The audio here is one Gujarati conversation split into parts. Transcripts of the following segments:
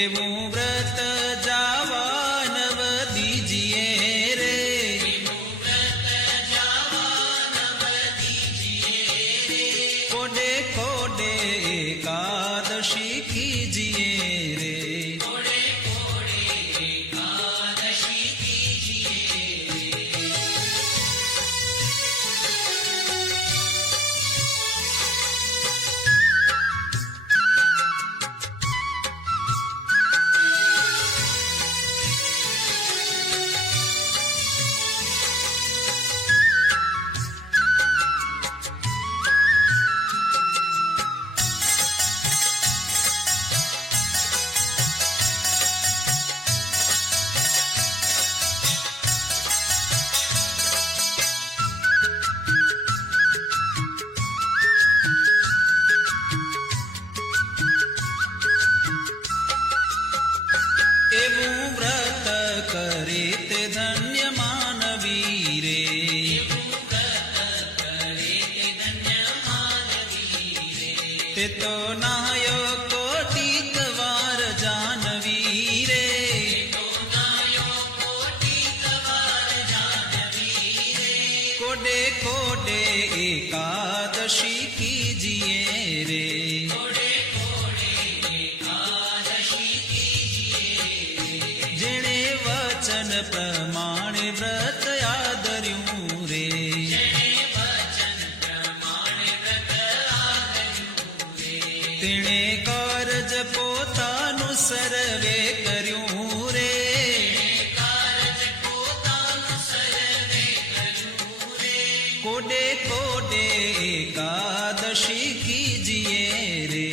એવું વ્રત જાવા નવ દીજીએ રે, કોડે કોડે એકાદશી કીજીએ રે, એવું વ્રત કરે તે ધન્ય માનવી રે, તે તો નાયો કોટિક વાર જાનવી રે, કોડે કોડે એકાદશી કીજીએ રે, જેણે વચન પ્રમાણે વ્રત આદર્યું રે, તેણે કારજ પોતાનું સર્વે કર્યું રે, કોડે કોડે એકાદશી કીજીએ રે,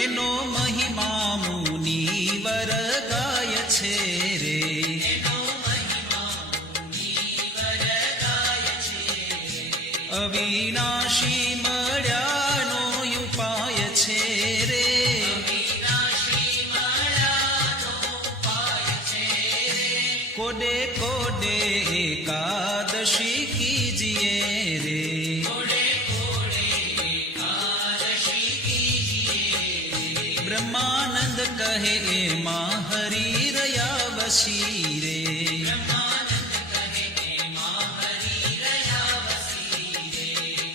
એનો મહિમા મુનિવર ગાય છે રે, અવિનાશી મળ્યાનો ઉપાય છે રે, કોડે કોડે એકાદશી કીજીએ રે, બ્રહ્માનંદ કહે એમાં હરી રહ્યા વસી રે,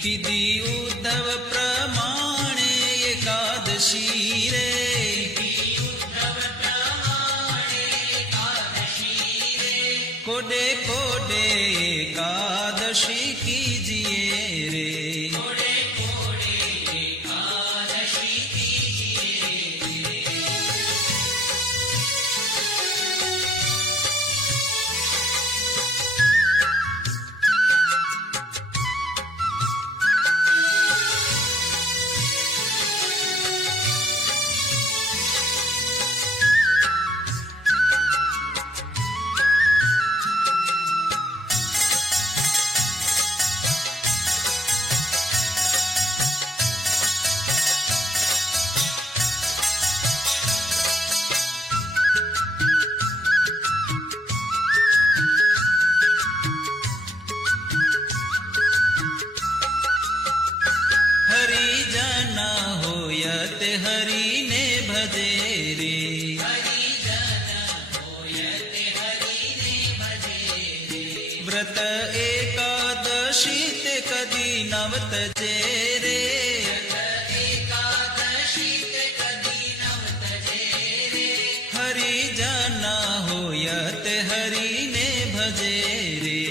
કીધી ઉદ્ધવ પ્રમાણે એકાદશી રે, કોડે કોડે એકાદશી કીજીએ રે, હરિજન હોય તે હરિને ભજે રે, વ્રત એકાદશી તે કદી નવતજે રે, હરિજન હોય તે હરિને ભજે રે,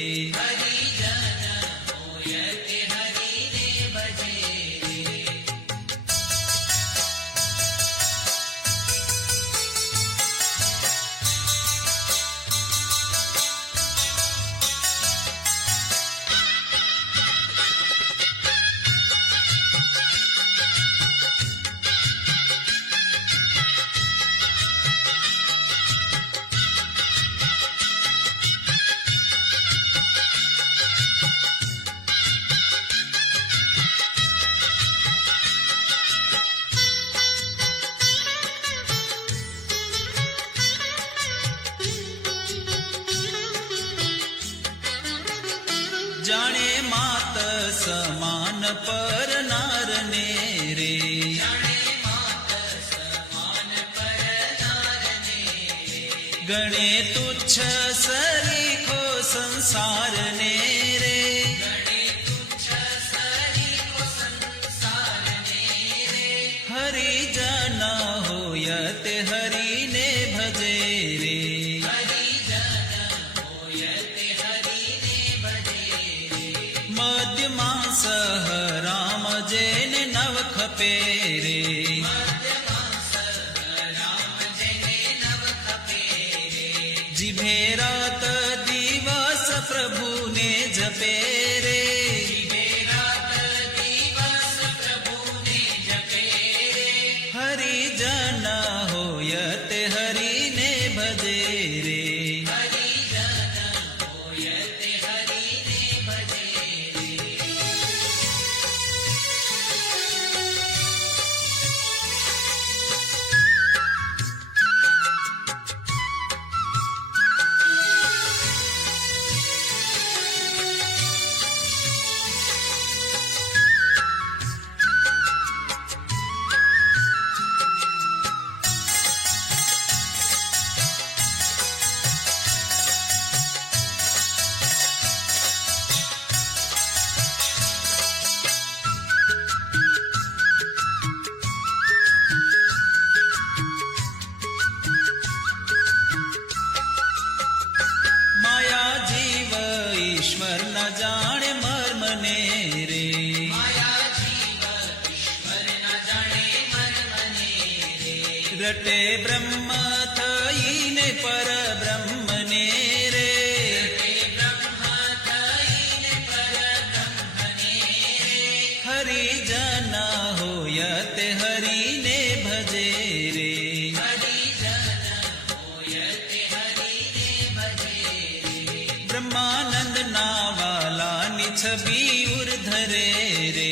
સમાન પર નારને રે. ગણે તુચ્છ સરીખો સંસારને રે. હરિજન હોય તે હરિને ભજે રે. મધ્યમાં સહ રામ જેને નવ ખપે રે. જીભે રાત દિવસ પ્રભુને જપે રે. હરિજન હોય તે હરિને ભજે રે. માયા જીવ ઈશ્વર ન જાણે મર્મને રે. રટે બ્રહ્મ થઈને પર બ્રહ્મને રે. હરિજન હોય તે હરિને ભજે રે. બ્રહ્માનંદ ના વાલાની છબી ઉર્ધરે રે.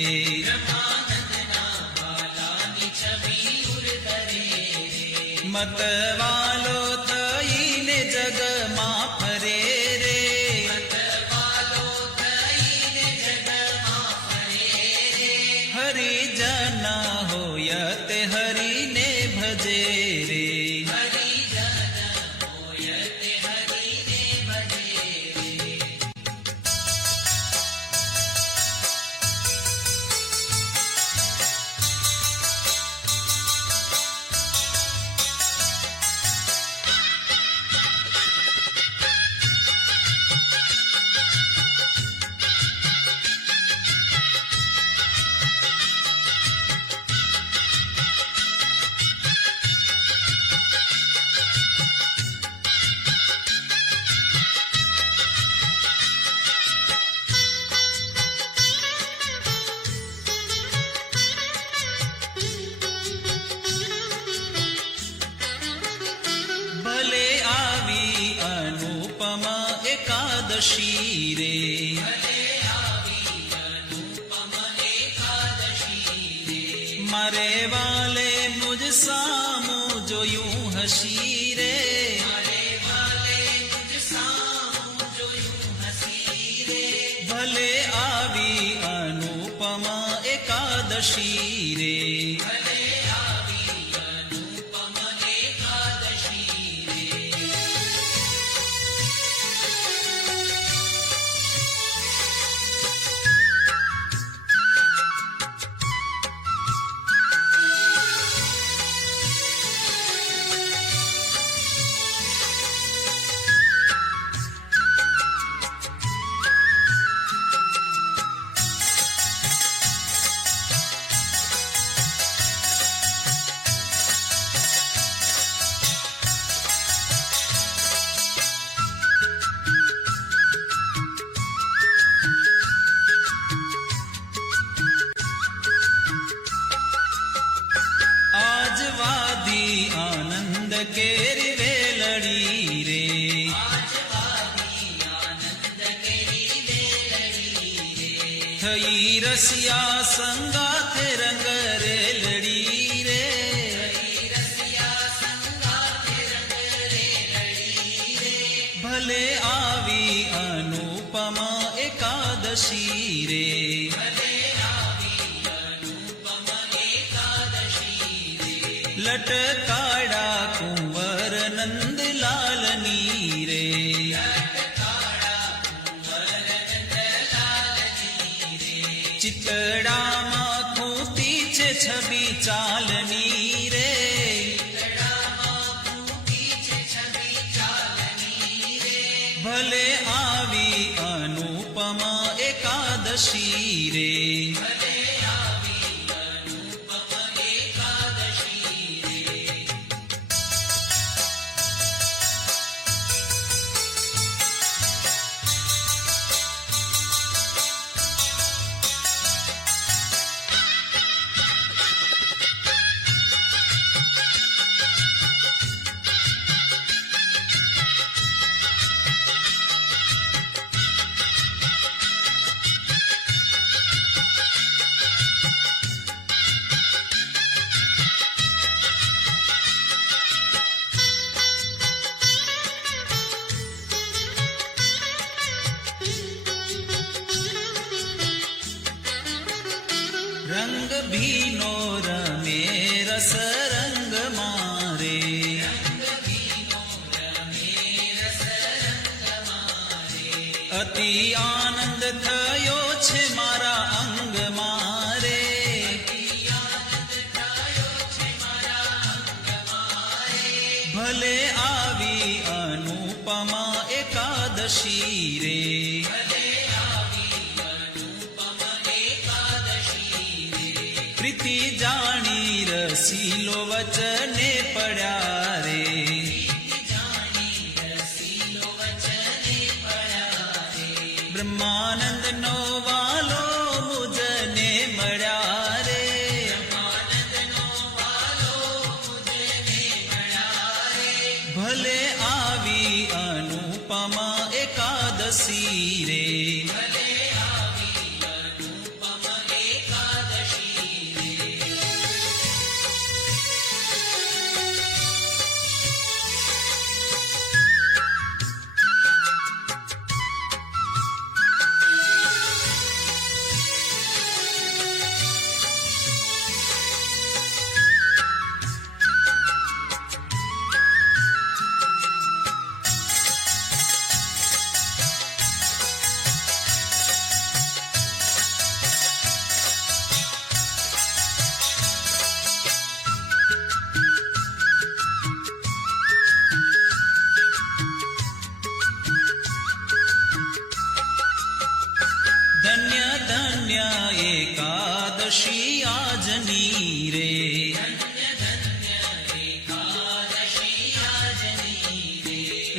મતવાલો થઈને જગમાં ફરે રે. હરિજન હોય તે હરિને ભજે રે. ભલે આવી અનુપમ એકાદશી રે. મારે વાલે મુજ સામું જોયું હસી રે. ભલે આવી અનુપમ એકાદશી રે. કેરી વેલડી રે. થઈ રસિયા સંગાથે રંગ રેલડી રે. ભલે આવી અનુપમા એકાદશી રે. લટકાડા કુંવર નંદલાલની રે. ચિતડામાં ખૂતી છે છબી ચાલની રે. ભલે આવી અનુપમા એકાદશી રે. રંગ ભીનો રમે રસ રંગ મારે. અતિ આનંદ થયો છે મારા અંગ મારે. ભલે આવી અનુપમા એકાદશી રે. પ્રીતિ જાણી રસીલો વચને પડ્યા રે. બ્રહ્માનંદ નો વાલો મુજને મળ્યા રે. ભલે આવી અનુપમા એકાદશી રે. ધન્ય ધન્ય એકાદશી આજની રે.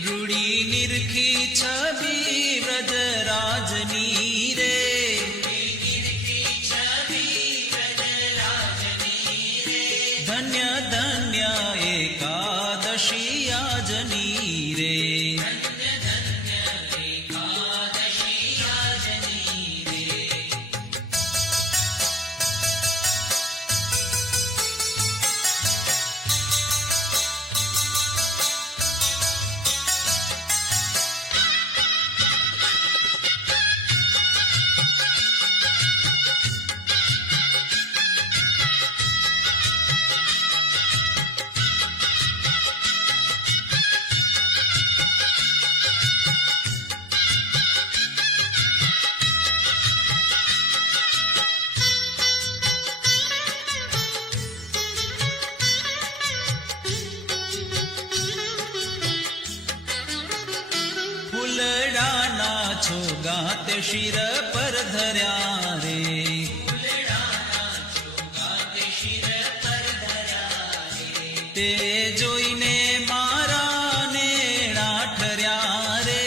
રૂડી નિરખી છબી વ્રજરાજની રે. ધન્ય ધન્ય એકાદશી આજની રે. ફૂલડાના છોગાત શિર પર ધર્યા રે. તે જોઈને મારા નેણા ઠર્યા રે.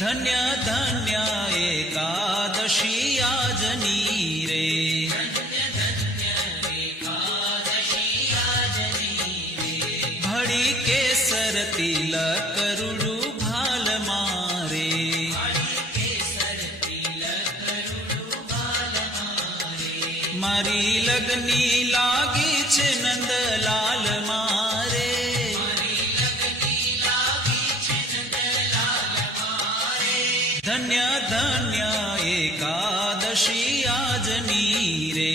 ધન્ય ધન્ય એકાદશી આજની રે. ભળી કેસર તિલક રૂડું ભાલ મારે. મારી લગની લાગી છે નંદલાલ મારે. ધન્ય ધન્ય એકાદશી આજની રે.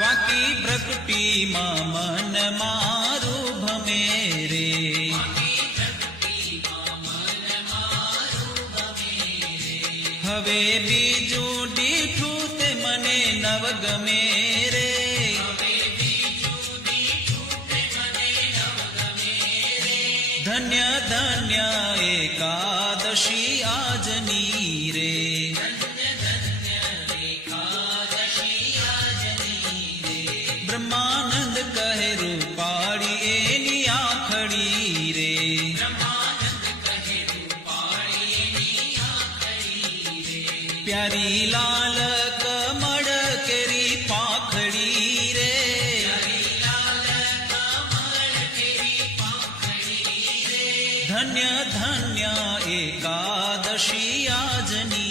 વાકી પ્રગટીમાં મન મારું ભમે રે. હવે બીજું દીઠું તે મને નવ ગમે રે. ધન્ય ધન્ય એકાદશી આજની રે. બ્રહ્માનંદ કહે રૂપાળી એની આખડી રે. પ્યારી લાલ કમળ કેરી પાંખડી રે. ધન્ય ધન્ય એકાદશી આજની